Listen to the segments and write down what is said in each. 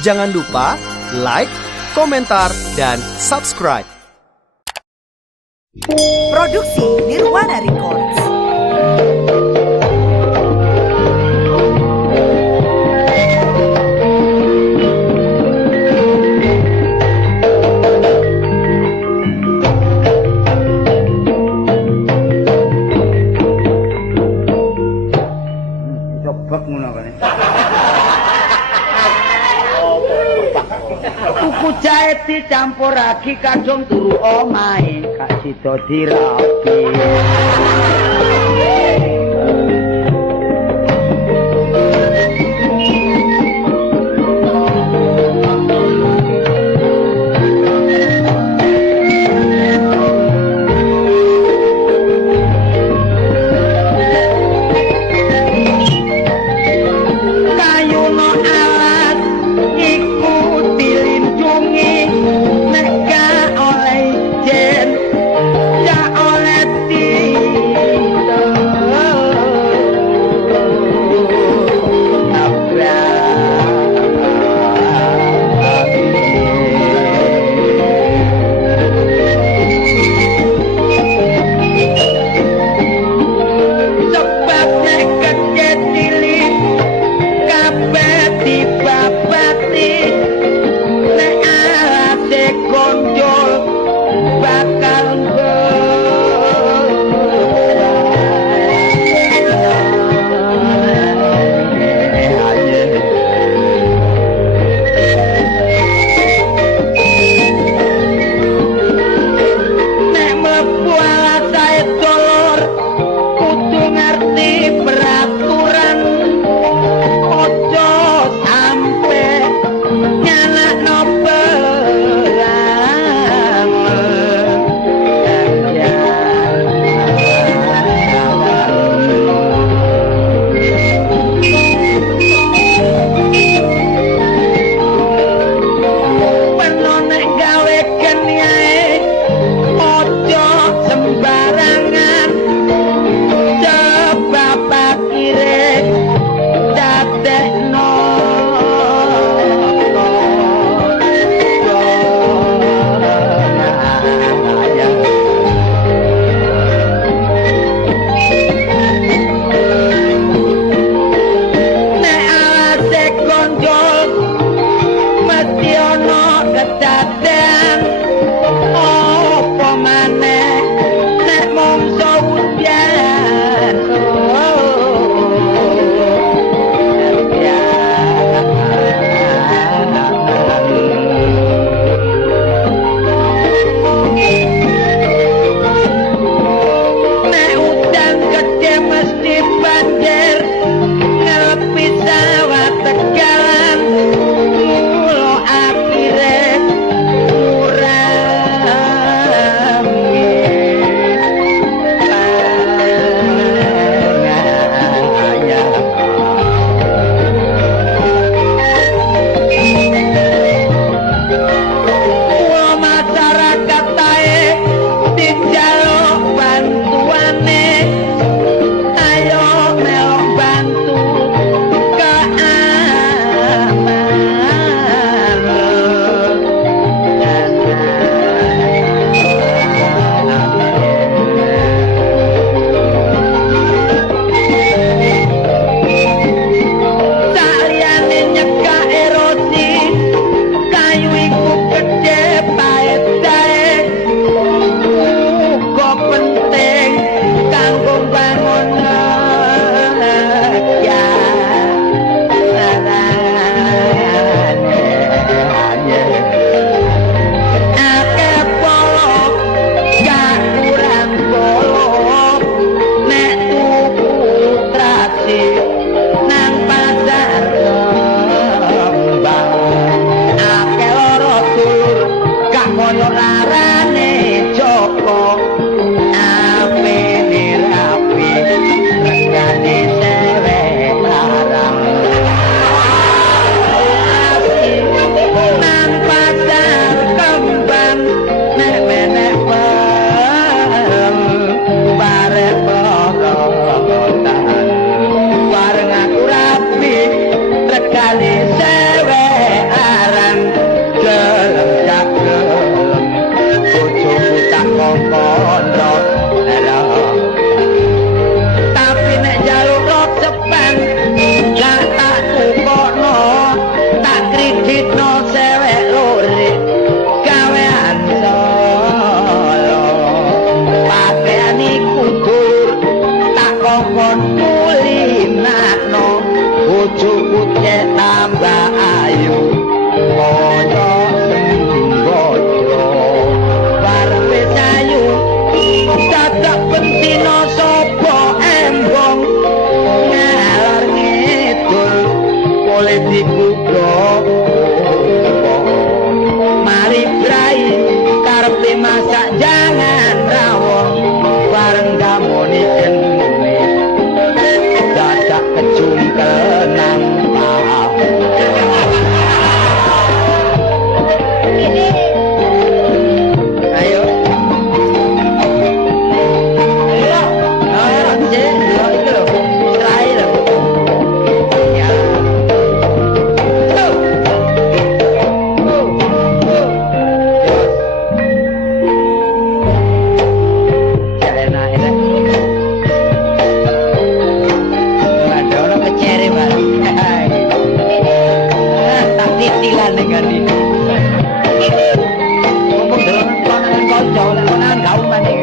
Jangan lupa like, komentar, dan subscribe. Produksi Nirwana Records. Cobek ngono kene. Tuku jahe dicampurake kadung turu omahe gak sida dirapi. ilan ning ngene. Ngomong delok konangan kanca lek konangan gaul maneh.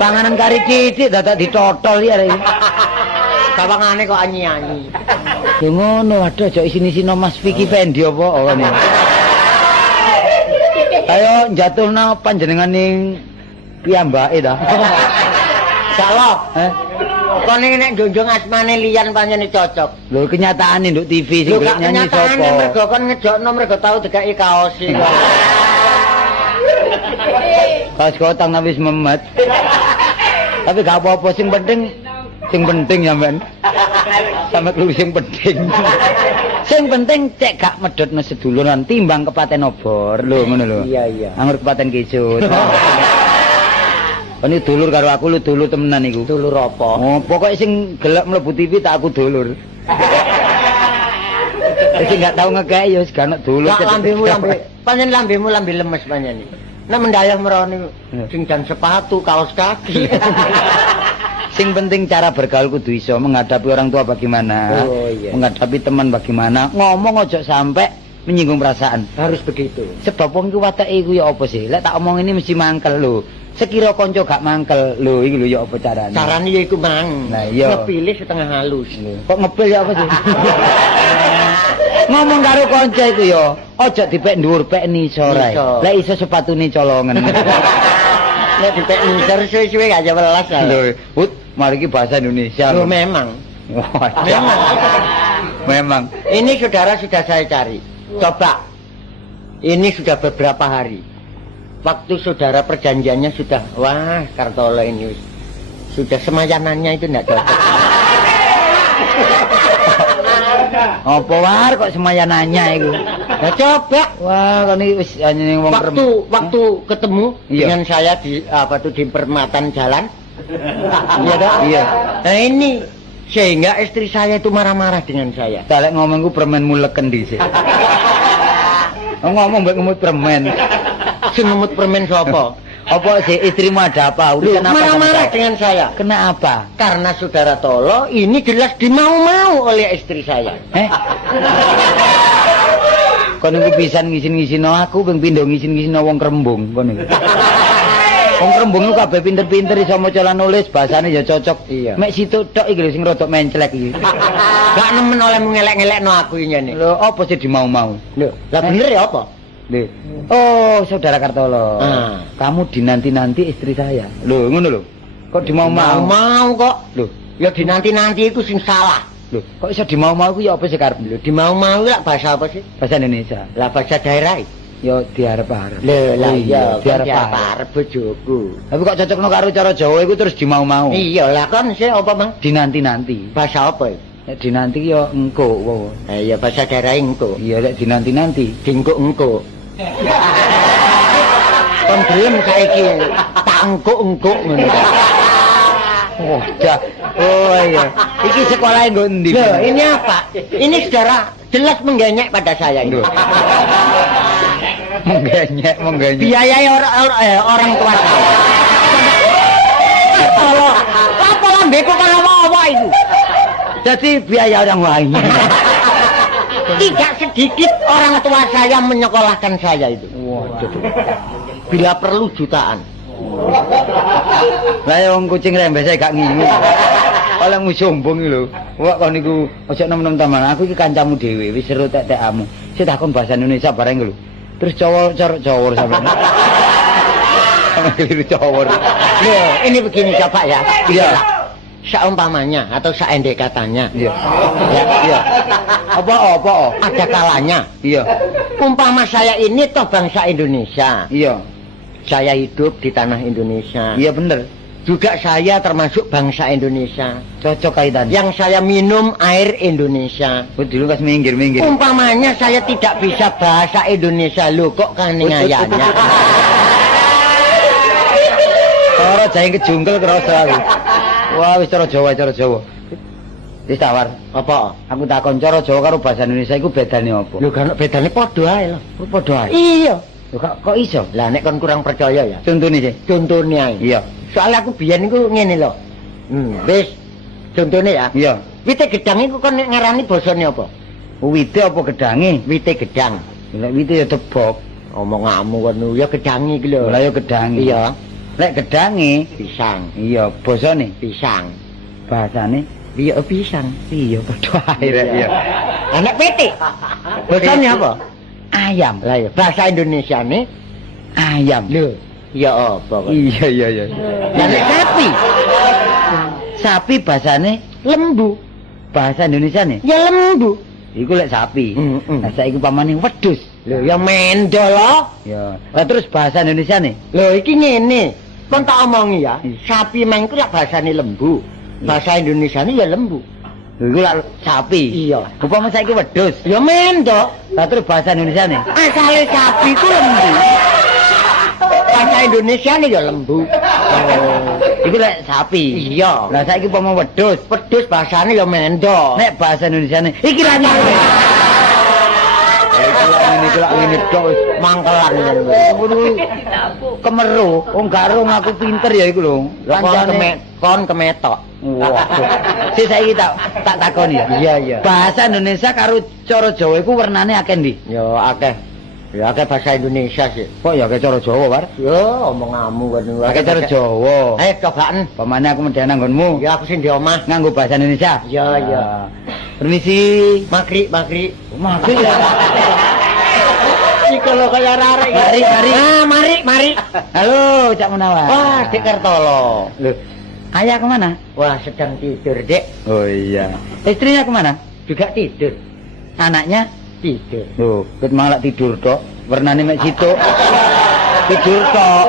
Panganan kari titik dadak ditotol ya iki. Sawangane kok anyi-anyi. Ya ngono, aduh aja isin-isino Mas Vicky Fendi apa ngene. Ayo jatuhna panjenengan ning piyambake ta. Insyaallah. Kone nek jonjong asmane liyan pancene cocok. Lho kenyataane nduk TV sing golek nyanyi sapa? Kenyataane mergo kon ngejokno mergo tau degaki kaos iki. Kaos kotang wis memet. Tapi gak apa-apa sing penting sampean. Sampe lu sing penting. Sing penting cek gak medhotno seduluran timbang kepaten obor. Lho ngono lho. Iya. Anggur kepaten kecut. Ini dulur karo aku, lu dulur temenan iku. Dulur apa? Oh, pokoknya sing gelek mlebu TV tak aku dulur. Sing gak tau ngekek ya wis gak dulur. Pancen lambemu lambe lemes pancen. Nek mendayah merone sing dan sepatu, kaos kaki. Sing penting cara bergaul kudu iso menghadapi orang tua bagaimana, menghadapi teman bagaimana, ngomong ojo sampai menyinggung perasaan. Harus begitu. Sebab wong iku watake iku ya apa sih? Lek tak omong ini mesti mangkel lho. Sekira kanca gak mangkel lho iki lho ya apa carane? Carane ya iku mang. Nah iya. Ngepilih setengah halus. Kok ngepil ya apa sih? Ngomong karo kanca iku ya, aja dipek dhuwur, pek nisor ae. Lek iso sepatune colongan. Nek dipek nisor suwe-suwe gak aja welas lho. Put, mari iki bahasa Indonesia. Lho memang. Memang. Ini saudara sudah saya cari. Coba. Ini sudah beberapa hari. Waktu saudara perjanjiannya sudah, wah Kartolo ini sudah semayanannya itu enggak cocok. Apa war kok semayanannya itu? Nah coba. Wah, kan ini wis wong waktu ketemu dengan saya di di perempatan jalan. Iya dah. Iya. Nah ini sehingga istri saya itu marah-marah dengan saya. Dalek ngomongku permen muleken dhisik. Ngomong mbek ngemut permen. Sing ngemut permen sapa? Apa sih istrimu ada apa? Urusan apa? Marah-marah dengan saya. Kenapa? Karena saudara Tolo ini jelas dimau-mau oleh istri saya. Kon niku pisan ngisin-ngisino aku ping pindho ngisin-ngisino wong Krembung kon niku. Wong Rembung ku kabeh pinter-pinter iso maca lan nulis, bahasane ya cocok. Iya. Mek situ tok iki lho sing rada menclek iki. Gak nemen oleh ngelek-ngelekno aku iki ngene. Lho, apa sih dimau-mau? Lho, lah bener ya apa? Lho. Oh, saudara Kartolo. Ah. Kamu dinanti-nanti istri saya. Lho, ngono lho. Kok dimau-mau? Mau kok. Lho, Ya dinanti-nanti iku sing salah. lho, kok iso dimau-mau ku ya apa sih karep? Lho dimau-mau lah bahasa apa sih? Bahasa Indonesia. Lah bahasa daerah. Ya diarep-arep. Lho lah Oh, iya, diarep-arep. arep bojoku. Tapi kok cocokno karo cara Jawa iku terus dimau-mau. Iya lah kan sih apa Bang? Dinanti-nanti. Bahasa apa? Nek dinanti ya engko. Wow. Iya bahasa daerah engko. Iya lek dinanti-nanti. Dingkuk-engkuk. Kon gelem saiki tak engkuk-engkuk ngono. Oh, oh iya. Iki sekolahnya nggo endi? Loh, ini apa? Ini saudara jelas menggenyek pada saya ini. Loh. Menggenyek. Biayai orang tua saya. Kalau apa lambeku kan apa itu? Jadi biaya orang lain. Tidak sedikit orang tua saya menyekolahkan saya itu. Waduh. Bila perlu jutaan. Lah wong kucing rembes saya gak ngingu. Oleh mu sombong iki lho. Wak kon niku aja nem-nem taman. Aku iki kancamu dhewe, wis seru tek-tekamu. Sik takon bahasa Indonesia bareng lho. Terus cowor sampean. Sama keliru cowor. Loh, ini begini coba ya. Iya. Seumpamanya atau seandainya Iya. ya, Iya. Apa? ada kalanya. Iya. Umpama saya ini toh bangsa Indonesia. Iya. Saya hidup di tanah Indonesia. Iya bener. Juga saya termasuk bangsa Indonesia. Cocok kaitan. Yang saya minum air Indonesia. Dulu kas minggir. Umpamanya saya tidak bisa bahasa Indonesia, lo kok kaningayanya. Cara jahe kejungkel kerasa aku. Wah, wis cara Jawa. Wis tawar. Apa? Aku takon cara Jawa karo bahasa Indonesia iku bedane apa? Lho kan bedane padha ae lho. Padha ae. Iya. Lho kok iso? Lah nek kon kurang percaya ya. Contone sih. Contone ae. Iya. Soalnya aku biyen iku ngene lho. Wis. Contone ya. Iya. Wite gedang iku kon ngarani basane apa? Wite apa gedange? Wite gedang. Lek wite ya tebok. Omonganmu kono ya gedange iki lho. Lah ya gedange. Iya. Lek gedange Pisang. iya basane. Pisang. Bahasane Iya pisang. iya padha ae rek iya. Anak petik. Basane apa? Ayam. Lah ya bahasa Indonesia nih. Ayam. Lho, ya apa kok? Iya. Lah nek sapi, Sapi bahasane lembu. bahasa Indonesia nih. Ya lembu. Iku lek sapi. Mm-mm. Nah saiki pamane wedhus. Lho, ya mendo loh. Ya. Lah terus bahasa Indonesia nih. Lho, iki ngene. Kon tak omongi ya. Sapi mang iku lak bahasane lembu. Bahasa Indonesia ini ya lembu. Iku lak sapi. Iya. Upama saiki wedhus. Ya mendo. Lah terus bahasa Indonesia nih. Asale sapi ku lembu. Bahasa Indonesia ini ya lembu. Iku lek sapi. Iya. Lah saiki upama wedhus. Wedhus bahasane ya mendo. Nek bahasa Indonesia nih. Iki lak Iki lak ngene tok wis Mangkelan kan. kemeru. Wong gak ro ngaku pinter ya iku lho. Kon kemetok. Wah. Si saiki tak takoni ya. Iya. Bahasa Indonesia karo cara Jawa iku wernane akeh ndi? Ya akeh. Ya akeh bahasa Indonesia sih. Kok ya akeh cara Jawa, War? Ya omonganmu kan. Akeh cara Jawa. Ayo cobaan. Pamane aku medhe nang nggonmu. Ya aku sing di omah. Nganggo bahasa Indonesia. Iya. Permisi. Magri. Maafin ya. Iki kalau kaya rarek. Mari. Ah, mari. Halo, Cak Munawar. Wah, Dek Kartolo. Loh, ayah kemana? Wah, sedang tidur, Dek. Oh iya. Istrinya kemana? Juga tidur. Anaknya? Tidur. Loh, ket malah tidur tok. Wernane mek situ. Tidur tok.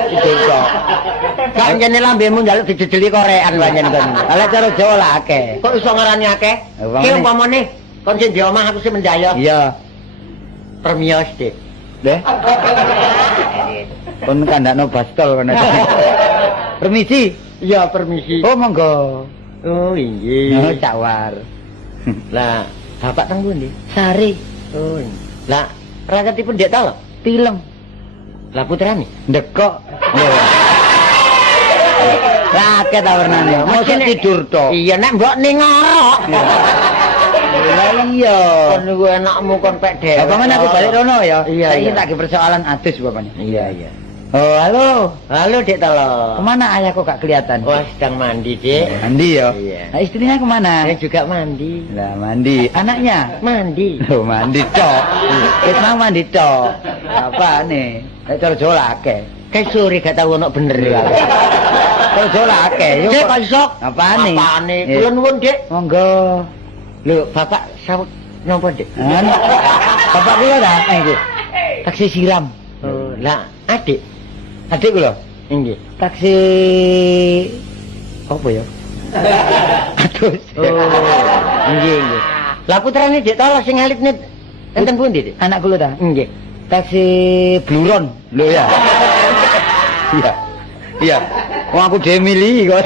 Gak jane lambemu njaluk didedeli korean panjen kon. Ala cara Jawa lah akeh. Kok iso ngarani akeh? Umpamane- Ki umpamane kon sing di omah aku sing mendayo. Iya. Permios, Dek. Deh. Kon kandakno bastol kon. Permisi. Iya, permisi. Oh, monggo. Oh, Oh, inggih. cawar. Lah, bapak teng pundi? Sari. Oh. Lah, raketipun Dek ta lho? Tilem. Lah putrane. Ndekok. Lah akeh ta wernane. Mosok tidur tok. Iya, nek mbok ning ngorok. Lah iya. Kon niku enakmu kon pek dhewe. Bapak aku balik rono ya. Iya, Saiki iya. tak ge persoalan adus bapaknya. Iya. Oh, halo. Halo, Dek Tolo. Kemana ayah kok gak kelihatan? Wah, sedang mandi, Dek. Mandi ya? Iya. Nah, istrinya kemana? Saya juga mandi. Lah, mandi. Anaknya? Mandi. Oh, mandi tok. Wis mang mandi tok. Apa nih? Nek cara Jawa lah akeh. Kayak sore gak tahu ono bener ya. Cara Jawa lah akeh. Yo Dek, kok iso? Apane? Apane? Eh. Kula nuwun, Dek. Monggo. Lho, Bapak sawet napa, Dek? Bapak kula dah iki. Taksi siram. Oh, lah, adik. Adik kula. Nggih. Taksi apa ya? Aduh. Nggih, nggih. Lah putrane Dek Tolo sing alitne enten pundi, Dek? Anak kula dah. Nggih. Taksi Bluron. Lho ya. Iya. Iya. Wong aku dhewe milih kok.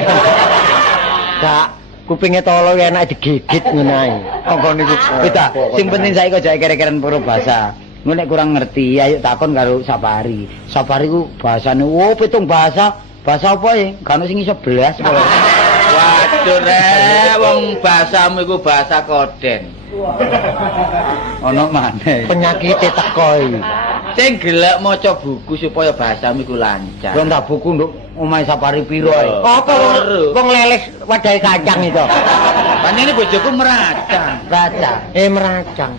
Kak, kupinge Tolo enak digigit ngono ae. Kok niku beda. Sing penting saiki kok jake kere-keren pura basa. Ngono nek kurang ngerti, ayo takon karo Sapari. Sapari ku bahasane pitung bahasa. Bahasa apa ya? Kan sing iso belas kok. Waduh rek, wong bahasamu iku bahasa koden. Ono maneh. Penyakit teko iki. Sing gelek maca buku supaya bahasamu iku lancar. Yo ndak buku nduk omahe Sapari piro ae. Apa wong leles wadahe kacang itu? Panjenengan bojoku meracang. Baca. Meracang.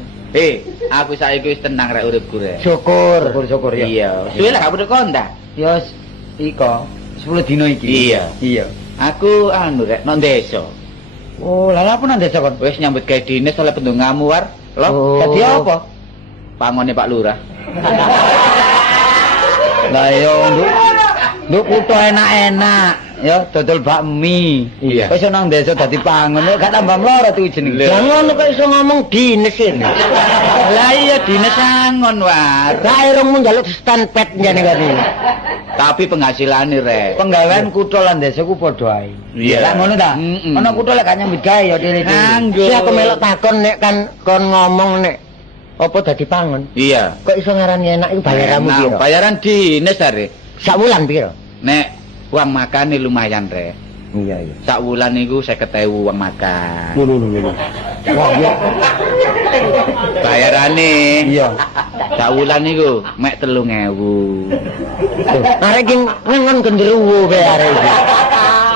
Aku saiki wis tenang rek uripku rek. Syukur. Syukur ya. Iya, suwe lah gak perlu kontak. Yo iko 10 dino iki. Iya. Iya. Aku rek nang desa. Oh, lha apa nang desa kon? Wis nyambut gawe dinas oleh pendongamu war. Loh, Oh. Dadi apa? pangone Pak Lurah. Lah yo nduk kutho enak-enak. Ya dodol bakmi. Iya. Wis nang desa dadi pangon, gak tambah mloro tuh jenenge. Lah ngono kok iso ngomong dinas ini. Lah iya dinas angon war. Lah irungmu njaluk stand pet jane kene. Tapi penghasilane rek. Penggawean kutho lan desa ku padha ae. Iya. Lah ngono ta? Mm-mm. Ana kutho lek gak nyambut gawe ya dhewe. Nganggo. Si aku melok takon nek kan kon ngomong nek apa dadi pangon. Iya. Kok iso ngarani enak iku bayaramu Nah, piro? bayaran dinas are. Sak wulan piro? Nek uang makane lumayan rek. Iya iya. Sak wulan niku 50.000 uang makan. Lho. Wah, iya. Bayarane Iya. sak wulan niku mek 3.000. Arek iki ngengon genderuwo bae arek iki.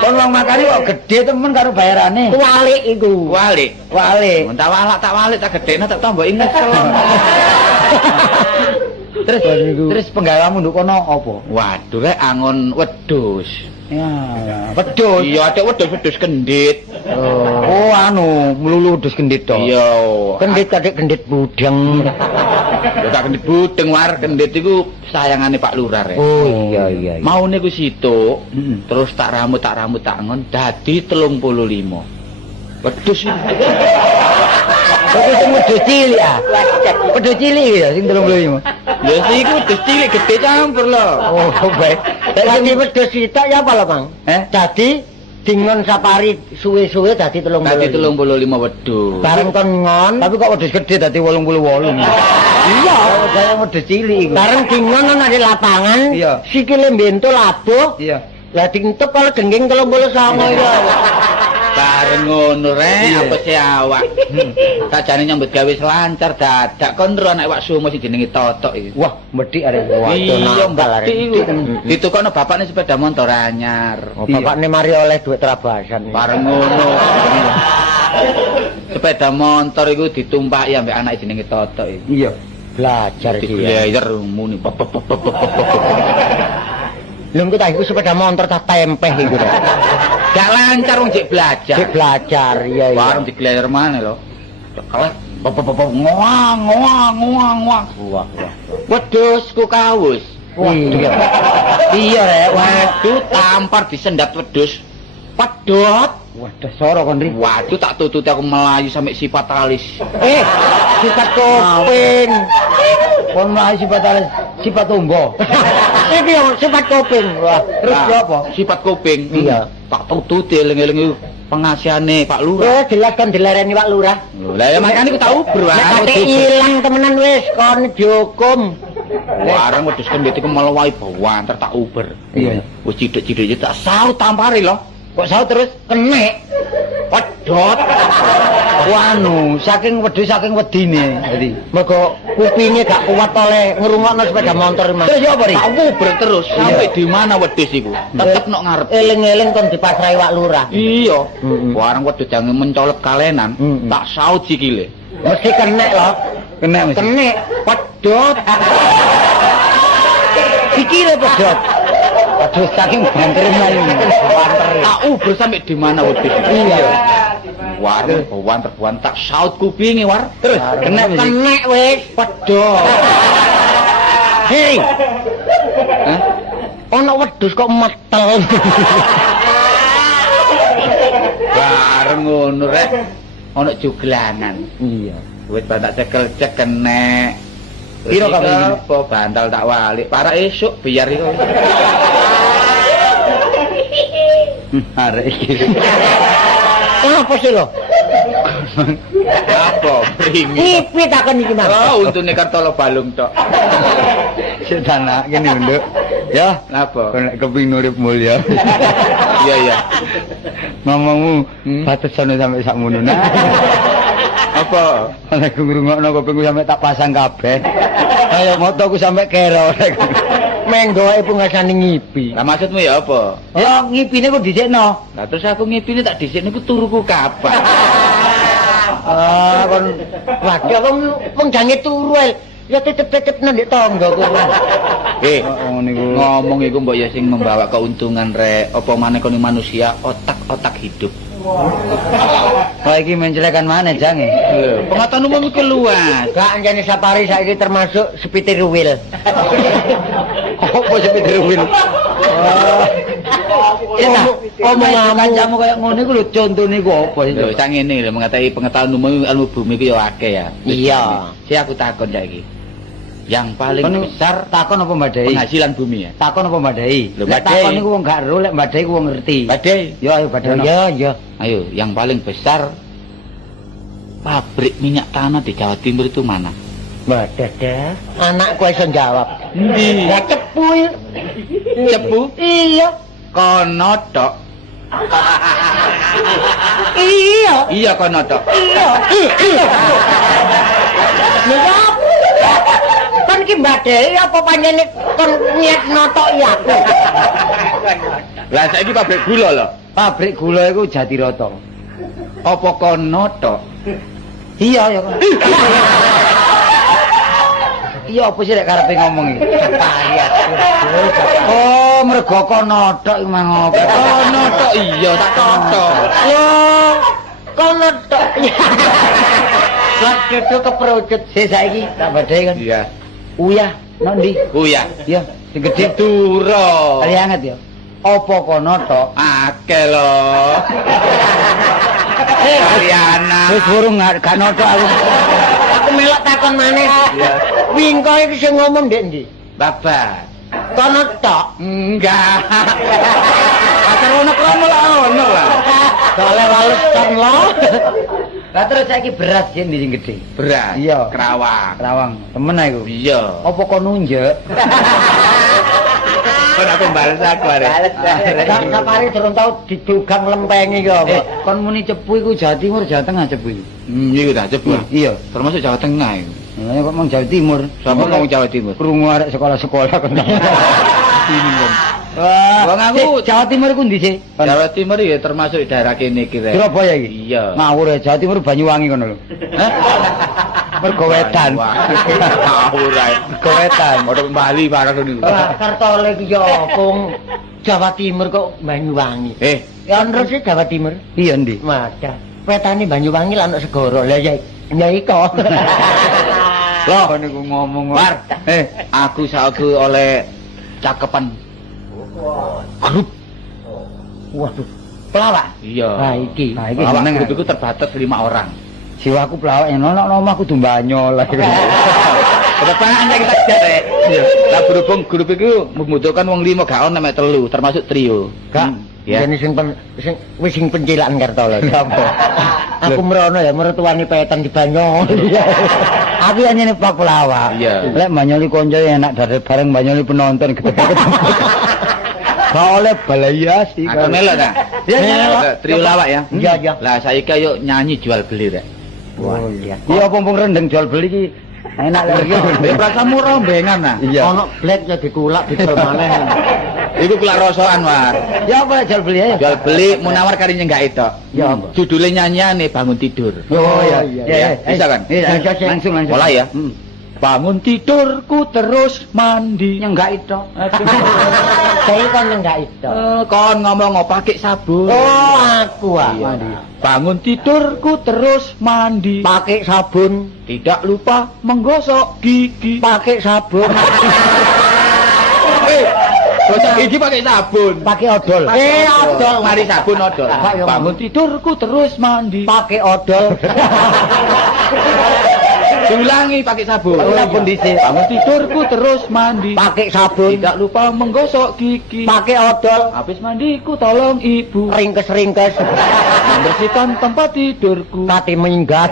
Kon wong makane kok gedhe temen karo bayarane. Kualik iku. Walik. Wale. Tak walik tak gedene tak tambah nyesel. Terus penggaweanmu nduk kono apa? Waduh rek angon wedhus. Ya, wedhus. Iya, ada wedhus kendit. Oh, anu, melulu wedhus kendit to. Iya. Kendit kadek kendit budeng. Ya tak kendit budeng war, kendit iku sayangane Pak Lurah rek. Oh iya. Mau niku situk, Heeh. terus tak rambut ngon dadi 35. Wedhus iki. Wedhus sing wedhus cilik ah. Wedhus cilik ya sing 35. Ya sih iku wedhus cilik gede campur lho. Oh, baik. Dadi wedhus sitok ya apa lho, Bang? Dadi dingon sapari suwe-suwe dadi 30. Dadi 35 wedhus. Bareng kon ngon, Tapi kok wedhus gede dadi 88. Iya, saya wedhus cilik iku. bareng dingon ana di lapangan, Iya. sikile mbentul labuh. Iya. Lah dientuk kalau dengging 39 ya. Bareng ngono rek, Iya. apa sih awak. Sajane nyambut gawe selancar dadak kon ro anak wak sumo sing jenenge Totok iki. Wah, medhik arek. Iya, nakal mbak arek. iku. Ditukokno bapakne sepeda motor anyar. Oh, bapakne mari oleh duit terabasan. Bareng ngono. Sepeda motor iku ditumpaki ambek anak jenenge Totok iki. Iya. Belajar sih ya. Digleyer muni. Lha engko tak iku sepeda motor tak tempeh iku. Gak lancar wong jek belajar. Cek belajar iya. Bareng digleyer maneh lho. Kelek ngoang. Wah. Wedhus ku kawus. Iya. Iya rek. Waduh, tampar disendat wedhus. Pedot. Wah, dasar kon ri. Waduh, tak tututi aku melayu sampai sifat alis. Sifat kuping. Kon mlayu sifat tombo. Iki yang sifat kuping. Wah, Terus Nah, yo apa? Sifat kuping. Iya. Tak tututi eling-eling iku pengasihane Pak Lurah. Oh, jelas kan dilereni Pak Lurah. Lah ya makane aku tak uber wae. Nek kate ilang temenan wis kon dihukum. Bareng wedhus kendit iku melewahi bawanter tak uber. Iya. Wis cidhek-cidhek tak saut tampari lho. Kok saut terus? Kenek. Pedot. Wanu, saking wedine. Dadi Mergo kupinge gak kuat oleh ngrungokno sepeda motor Mas. terus ya apa ri? Tak wuber terus sampai di mana wedhus iku. Tetep nok ngarep. Eling-eling kon dipasrahi wak lurah. Iya. Warang wedhus jange mencolot kalenan, tak saut sikile. Mesti kenek lho. Kena mesti. Kenek pedot. Sikile pedot. Aduh saking banter mlayu. Banter. Tak wuber sampai di mana wedhus. Iya. Warang terbuan tak saut kupinge war. Terus kena mesti. Kenek wis pedot. Hei. Hah? Ono wedhus kok metel. Bareng ngono rek. Ono juglanan. Iya. Wis tak cekel cek kenek. Piro kabeh? Apa bantal tak walik. Para esuk biar iku. Arek iki. Apa sih lo? Apa pring? Ngipi takon iki Mas. Oh, untune Kartolo balung tok. Setan nak kene nduk. Ya, Napa? kon nek keping urip mulya. Iya iya. Ngomongmu batasane sampe sakmono. Nah. Apa? Nek ngrungokno kupingku sampe tak pasang kabeh. Kaya motoku sampe kero. Menggoe pungasane ngipi. Lah maksudmu ya apa? Ya ngipine kok dhisikno. Lah terus aku ngipine tak dhisikne ku turuku kapan? Ah, kon waduh wong jange turu ae. Ya titip-titip nang ndek tangga ku. Niku Ngomong iku mbok ya sing membawa keuntungan rek. Apa maneh kono manusia otak-otak hidup. Wah iki mencelekan mana jange? Lho, pengetahuan umum iku luas. Gak anjane safari saiki termasuk sepitir wil. Apa sepitir wil? Omonganmu kancamu kaya ngono iku lho contone iku apa iki? Lho, sang ngene lho mengetahui pengetahuan umum ilmu bumi iku ya akeh ya. Iya. Si aku takon saiki. Yang paling besar takon apa mbadai? penghasilan bumi ya. Takon apa mbadai? Lho, Lek mbadai. takon iku wong gak ero, lek mbadai ku wong ngerti. Badai. Yo ayo badai. Iya, iya. Ayo, yang paling besar pabrik minyak tanah di Jawa Timur itu mana? Badada. Anakku iso jawab. Endi? Ya cepu. Cepu? Iya. Kono tok. Iya. Iya kono tok. Iya. Iya. Kon ki badhe apa panjene kon niat notok ya aku. Lah saiki pabrik gula lho. Pabrik gula iku Jatiroto. Apa kono tok? Iya ya. Iya apa sih lek karepe ngomong iki? Oh, mergo kono tok iku mang opo? Kono tok iya tak tok. Yo, kono tok. Waktu itu keperucut sih saiki tak badhe kan. Iya. Uyah, nang ndi? Kuya. Iya, sing gedhe. Duro. Kali anget ya. Apa kono tok? Akeh lho. Kaliana. Wis burung gak notok aku. Aku melok takon maneh. Iya. Wingko iki sing ngomong ndek ndi? Babat. Kono tok. Enggak. Pasar ono kromo lah ono lah. Soale walus ton lo. Lah terus saiki beras yen ndi sing gedhe? Beras. Iya. Kerawang. Rawang. Temen aku. Iya. Apa kok nunjuk? Kon aku bales aku arek. Safari durung tau didugang lempengi ki apa. Kon muni cepu iku Jawa Timur, Jawa Tengah cepu iku. Iya dah cepu. Iya. Termasuk Jawa Tengah iku. Lah kok mong Jawa Timur. Sama ngomong Jawa Timur. Krungu arek sekolah-sekolah kon. Ini kan. Wah, Wong aku- Jawa Timur iku ndi sih? Jawa Timur ya termasuk daerah kene iki rek. Surabaya iki. Iya. Ngawur ya Jawa Timur Banyuwangi kono lho. Hah? Mergo wetan. Ngawur ae. Mergo wetan. Padha Bali barang niku. Wah, Kartole ki yo pung Jawa Timur kok Banyuwangi. Ya terus sih Jawa Timur. Iya ndi? Madah. Petane Banyuwangi lan ono segoro. Lah ya iko. Loh, niku ngomong. War. Aku saiki oleh cakepan grup. Waduh. Pelawak. Iya. Nah iki. Nah, iki Awak seneng. grup itu terbatas 5 orang. Jiwaku pelawak yang ono omahku dumbanyol. Kedepan kita jare. Lah berhubung grup itu membutuhkan wong 5 gak ono mek 3 termasuk trio. Kak, Ya. Jadi sing pencilaan Kartolo. Apa? Aku merono ya mertuani petan di Banyol. Aku yang nyene pak pelawak. Iya. Lek banyoli konco enak dari bareng banyoli penonton ketemu. Gak oleh balaya sih. Aku melok ta. Ya, ya. Trio lawak ya. Iya, iya. Lah saiki ayo nyanyi jual beli rek. Oh iya. Iya pompong rendeng jual beli iki enak lho. Ya prasamu rombengan nah. Iya. Ono black ya dikulak didol maneh. Iku kula rosokan, War. Ya apa jual beli ya? Jual beli Munawar kari nyenggak itu. Ya apa? Judulnya nyanyiane bangun tidur. Oh iya. Ya, bisa kan? Iya, langsung. Mulai ya. Bangun tidurku terus mandi. Nyenggak itu. Saya kan enggak itu. Kon ngomong pakai sabun. Oh, aku ah. Iya. Bangun tidurku terus mandi. Pakai sabun, Tidak lupa menggosok gigi. pakai sabun, Gosok gigi pakai sabun. pakai odol. Odol. Mari sabun odol. Pak, ya, Bangun tidurku terus mandi. Pakai odol. Diulangi pakai sabun. Sabun dhisik. Bangun tidurku terus mandi. Pakai sabun, Tidak lupa menggosok gigi. pakai odol. Habis mandiku tolong ibu Ringkes-ringkes, membersihkan tempat tidurku. kati minggat.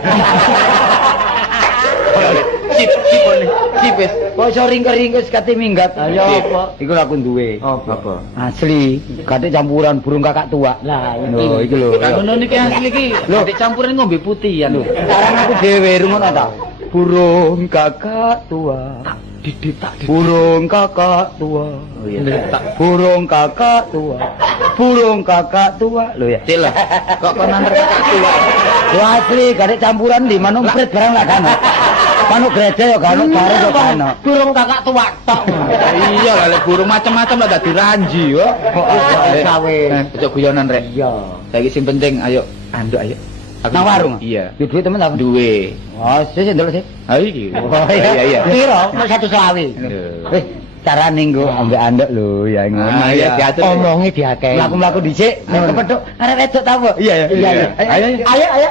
Sip wis. Kok iso ringkes-ringkes kate minggat. Ayo apa? Iku aku duwe. Apa? Asli, kate campuran burung kakak tua. Lah, Lho, iki lho. Lah ngono niki asli iki. Lho. Dik campuran ngombe putihan lho. Sekarang aku dhewe rungono ta. Burung kakak tua. Burung kakak tua. Oh iya. Burung kakak tua. Burung kakak tua. Lho ya. Cil lah. Kok kon antar kakak tua. Lho asli, kate campuran di manuk prit barang lah kan. Manuk gereja yo kan, kare yo kan. Burung kakak tua tok. Iya lah lek burung macam-macam lah dadi ranji yo. Sawe. Ojo guyonan rek. Iya. Saiki sing penting ayo anduk ayo. Aku Nang warung? Iya. Yo duwe temen ta? Duwe. Oh, sih ndelok sih. Ha iki. Oh, iya. Piro? Mau 1 selawi. Wis carane nggo ambek andek lho, ya ngono. Ah, iya, diatur. Omongi diakeh. Mlaku-mlaku dhisik, nek kepethuk arek wedok ta, Bu? Iya, Iya. Ayo. Ayo.